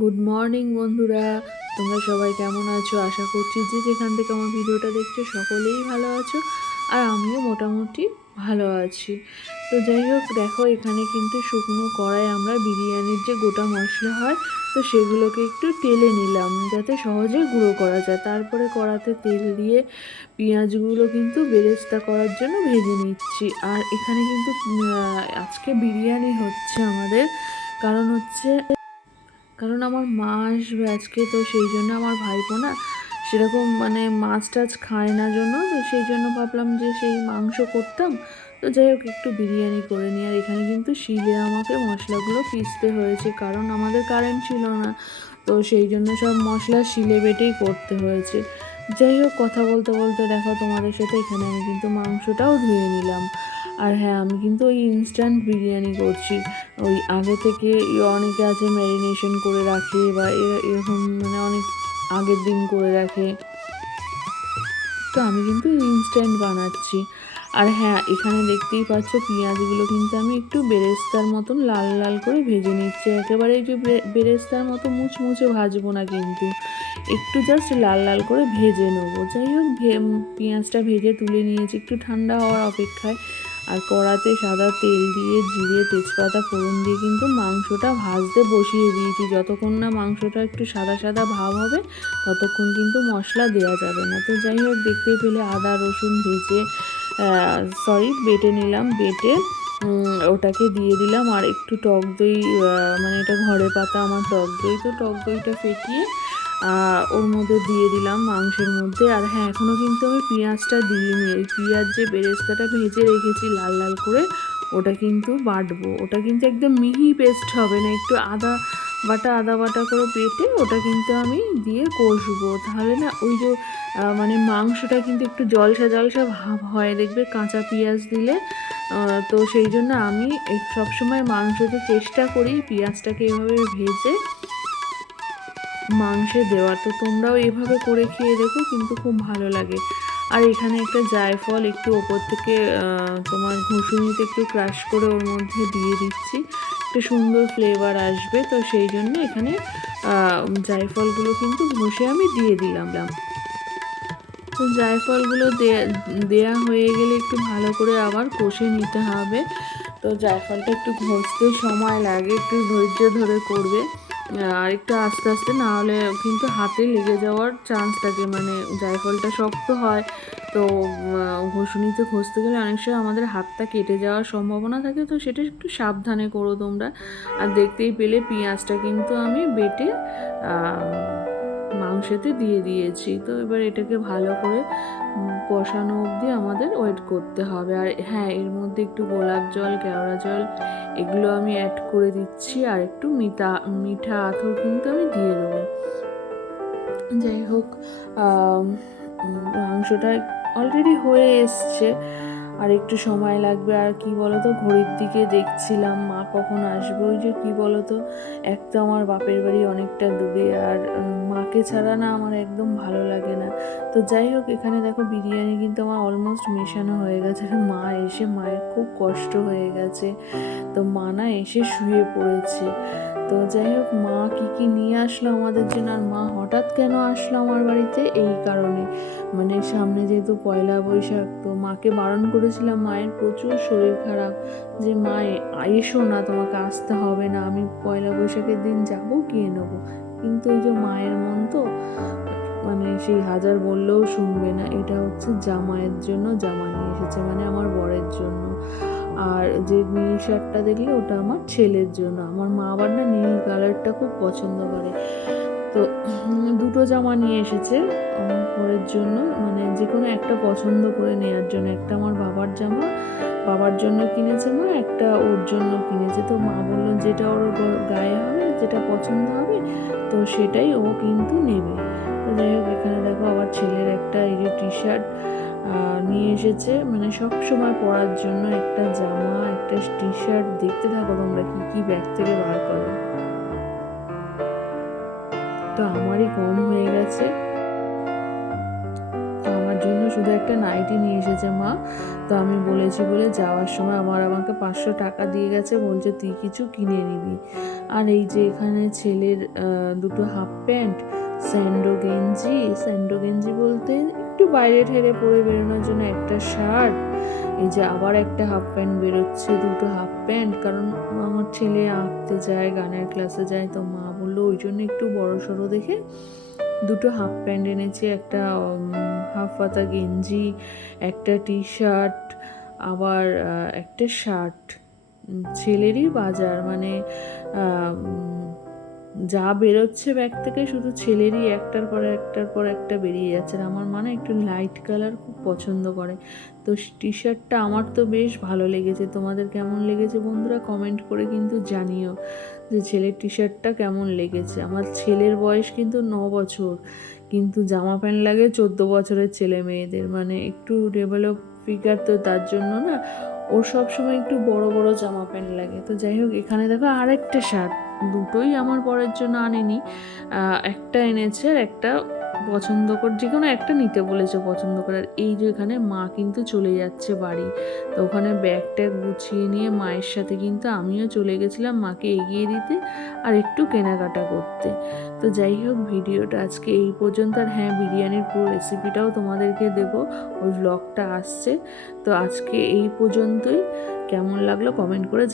Good morning বন্ধুরা। তোমরা সবাই কেমন আছো? আশা করছি যে যেখান থেকে আমার ভিডিওটা দেখছ, সকলেই ভালো আছো, আর আমিও মোটামুটি ভালো আছি। তো যাই হোক, দেখো, এখানে কিন্তু শুকনো কড়াই আমরা বিরিয়ানির যে গোটা মশলা হয়, তো সেগুলোকে একটু তেলে নিলাম, যাতে সহজে গুঁড়ো করা যায়। তারপরে কড়াতে তেল দিয়ে পেঁয়াজগুলো কিন্তু বেরেস্তা করার জন্য ভেজে নিচ্ছি। আর এখানে কিন্তু আজকে বিরিয়ানি হচ্ছে আমাদের, কারণ হচ্ছে কারণ আমার মা আসবে আজকে, তো সেই জন্য আমার ভাইপো না সেরকম মানে মাছ টাছ খায় না জন্য, তো সেই জন্য ভাবলাম যে সেই মাংস করতাম। তো যাই হোক, একটু বিরিয়ানি করে নিই। আর এখানে কিন্তু শিলে আমাকে মশলাগুলো পিসতে হয়েছে, কারণ আমাদের কারেন্ট ছিল না। তো সেই জন্য সব মশলা শিলে বেটেই করতে হয়েছে। যাই হোক, কথা বলতে বলতে দেখো তোমাদের সাথে, এখানে আমি কিন্তু মাংসটাও ধুয়ে নিলাম। আর হ্যাঁ আমি কিন্তু ওই ইনস্ট্যান্ট বিরিয়ানি করছি। ওই আগে থেকে অনেকে আছে ম্যারিনেশন করে রাখে বা এরকম মানে অনেক আগের দিন করে রাখে। তো আমি কিন্তু ইনস্ট্যান্ট বানাচ্ছি। আর হ্যাঁ এখানে দেখতেই পাচ্ছ পেঁয়াজগুলো কিন্তু আমি একটু বেরেস্তার মতন লাল লাল করে ভেজে নিচ্ছি। একেবারে একটু বেরেস্তার মতো মুচমুচে ভাজবো না কিন্তু। একটু জাস্ট লাল লাল করে ভেজে নেব। যাই হোক পেঁয়াজটা ভেজে তুলে নিয়েছি। একটু ঠান্ডা হওয়ার অপেক্ষায় আর কড়াতে সাদা তেল দিয়ে জিরে তেজপাতা ফোড়ন দিয়ে কিন্তু মাংসটা ভাজতে বসিয়ে দিয়েছি। যতক্ষণ না মাংসটা একটু সাদা সাদা ভাব হবে, ততক্ষণ কিন্তু মশলা দেওয়া যাবে না। তো যাই হোক দেখতেই পেলে আদা, রসুন ভেজে সরি বেটে নিলাম। বেটে ওটাকে দিয়ে দিলাম। আর একটু টক দই মানে এটা ঘরে পাতা, আমার টক দই। তো টক দইটা ফেটিয়ে ওর মধ্যে দিয়ে দিলাম মাংসের মধ্যে। আর হ্যাঁ এখনও কিন্তু আমি পেঁয়াজটা দিইনি। ওই পেঁয়াজ যে বেরেস্তাটা ভেজে রেখেছি লাল লাল করে, ওটা কিন্তু বাটবো। ওটা কিন্তু একদম মিহি পেস্ট হবে না, একটু আদা বাটা আদা বাটা করে বেটে ওটা কিন্তু আমি দিয়ে কষবো। তাহলে না ওই যে মানে মাংসটা কিন্তু একটু জলসা জলসা ভাব হয়, দেখবে কাঁচা পেঁয়াজ দিলে। তো সেই জন্য আমি সবসময় মাংসতে চেষ্টা করি পেঁয়াজটাকে এভাবে ভেজে। মাংসে দেওয়া তো তোমরাও এভাবে করে খেয়ে দেখো, কিন্তু খুব ভালো লাগে। আর এখানে একটা জায়ফল একটু ওপর থেকে তোমার ঘুষুনিতে একটু ক্রাশ করে ওর মধ্যে দিয়ে দিচ্ছি। একটু সুন্দর ফ্লেভার আসবে, তো সেই জন্য এখানে জায়ফলগুলো কিন্তু ঘষে আমি দিয়ে দিলাম। তো জায়ফলগুলো দেয়া হয়ে গেলে একটু ভালো করে আবার কষে নিতে হবে। তো জায়ফলটা একটু ঘষতে সময় লাগে, একটু ধৈর্য ধরে করবে। আর একটু আস্তে আস্তে না হলে কিন্তু হাতে লেগে যাওয়ার চান্স থাকে। মানে জায়ফলটা শক্ত হয়, তো ঘষুনিতে ঘষতে গেলে অনেক সময় আমাদের হাতটা কেটে যাওয়ার সম্ভাবনা থাকে, তো সেটা একটু সাবধানে করো তোমরা। আর দেখতেই পেলে পেঁয়াজটা কিন্তু আমি বেটে মাংসেতে দিয়ে দিয়েছি। তো এবার এটাকে ভালো করে কষানো অবধি আমাদের ওয়েট করতে হবে। আর হ্যাঁ এর মধ্যে একটু গোলাপ জল, কেওড়া জল, এগুলো আমি অ্যাড করে দিচ্ছি। আর একটু মিঠা মিঠা আথর কিন্তু আমি দিয়ে দেবো। যাই হোক মাংসটা অলরেডি হয়ে এসছে। আর একটু সময় লাগবে, আর কি বলতো? ঘড়ির দিকে দেখছিলাম, মা কখন আসবে? ওই যে কি বলতো? এক তো আমার বাপের বাড়ি অনেকটা দূরে, আর মাকে ছাড়া না আমার একদম ভালো লাগে না। তো যাই হোক, এখানে দেখো বিরিয়ানি কিন্তু আমার অলমোস্ট মেশানো হয়ে গেছে। মা এসে মায়ের খুব কষ্ট হয়ে গেছে। তো মা না এসে শুয়ে পড়েছে। তো যাই হোক, মা কী কী নিয়ে আসলো আমাদের জন্য? আর মা হঠাৎ কেন আসলো আমার বাড়িতে? এই কারণে। মানে সামনে যেহেতু পয়লা বৈশাখ, তো মাকে বারণ করেছিলাম, মায়ের প্রচুর শরীর খারাপ, যে মা, এসো না, তোমাকে আসতে হবে না, আমি পয়লা বৈশাখের দিন যাব, গিয়ে নেব। কিন্তু এই যে মায়ের মন তো মানে সেই হাজার বললেও শুনবে না, এটা হচ্ছে জামাইয়ের জন্য, জামা নিয়ে এসেছে মানে আমার বরের জন্য। আর যে নীল শার্টটা দেখলে, ওটা আমার ছেলের জন্য। আমার মা আবার না নীল কালারটা খুব পছন্দ করে। তো দুটো জামা নিয়ে এসেছে আমার বরের জন্য। মানে যে কোনো একটা পছন্দ করে নেওয়ার জন্য। একটা আমার বাবার জামা, বাবার জন্য কিনেছে মা, একটা ওর জন্য কিনেছে। তো মা বলল, যেটা ওর গায়ে হবে, যেটা পছন্দ হবে, তো সেটাই ও কিন্তু নেবে। তো যাই হোক, এখানে দেখো আবার ছেলের একটা এই যে টি শার্ট নিয়ে এসেছে। মানে সব সময় পরার জন্য একটা জামা, একটা টি শার্ট দেখতে থাকো তোমরা কি কি ব্যাগ থেকে বার করে। তো আমারই কম হয়ে গেছে। আমার জন্য শুধু একটা নাইটি নিয়ে এসেছে মা। তো আমি বলেছি বলে যাওয়ার সময় আমার আমাকে পাঁচশো টাকা দিয়ে গেছে, বলছে তুই কিছু কিনে নিবি। আর এই যে এখানে ছেলের দুটো হাফ প্যান্ট, স্যান্ডো গেঞ্জি স্যান্ডো গেঞ্জি বলতে একটু বাইরে ঠেরে পরে বেরোনোর জন্য একটা শার্ট এই যে আবার একটা হাফ প্যান্ট বেরোচ্ছে, দুটো হাফ প্যান্ট কারণ আমার ছেলে আঁকতে যায়, গানের ক্লাসে যায়, তো মা বলল, ওই জন্য একটু বড় সড়ো দেখে দুটো হাফ প্যান্ট এনেছে, একটা হাফ পাতা গেঞ্জি, একটা টি শার্ট আবার একটা শার্ট ছেলেরই বাজার মানে যা বেরোচ্ছে ব্যাগ থেকে শুধু ছেলেরই একটার পর একটার পর একটা বেরিয়ে যাচ্ছে আর আমার মানে একটু লাইট কালার খুব পছন্দ করে। তো টি শার্টটা আমার তো বেশ ভালো লেগেছে। তোমাদের কেমন লেগেছে বন্ধুরা কমেন্ট করে কিন্তু জানিও যে ছেলের টি শার্টটা কেমন লেগেছে। আমার ছেলের বয়স কিন্তু ন বছর, কিন্তু জামা প্যান্ট লাগে চোদ্দ বছরের ছেলে মেয়েদের। মানে একটু ডেভেলপ ফিগার তো তার জন্য না, ওর সবসময় একটু বড় বড় জামা প্যান্ট লাগে। তো যাই হোক, এখানে দেখো আরেকটা শার্ট দুটোই আমার পরের জন্য আনেনি। একটা এনেছে আর একটা পছন্দ কর, যে কোনো একটা নিতে বলেছে পছন্দ করে। আর এই যে এখানে মা কিন্তু চলে যাচ্ছে বাড়ি। তো ওখানে ব্যাগ ট্যাগ গুছিয়ে নিয়ে মায়ের সাথে কিন্তু আমিও চলে গেছিলাম মাকে এগিয়ে দিতে আর একটু কেনাকাটা করতে। তো যাই হোক, ভিডিওটা আজকে এই পর্যন্ত। আর হ্যাঁ বিরিয়ানির পুরো রেসিপিটাও তোমাদেরকে দেবো। ওই ব্লগটা আসছে। তো আজকে এই পর্যন্তই। কেমন লাগল কমেন্ট করে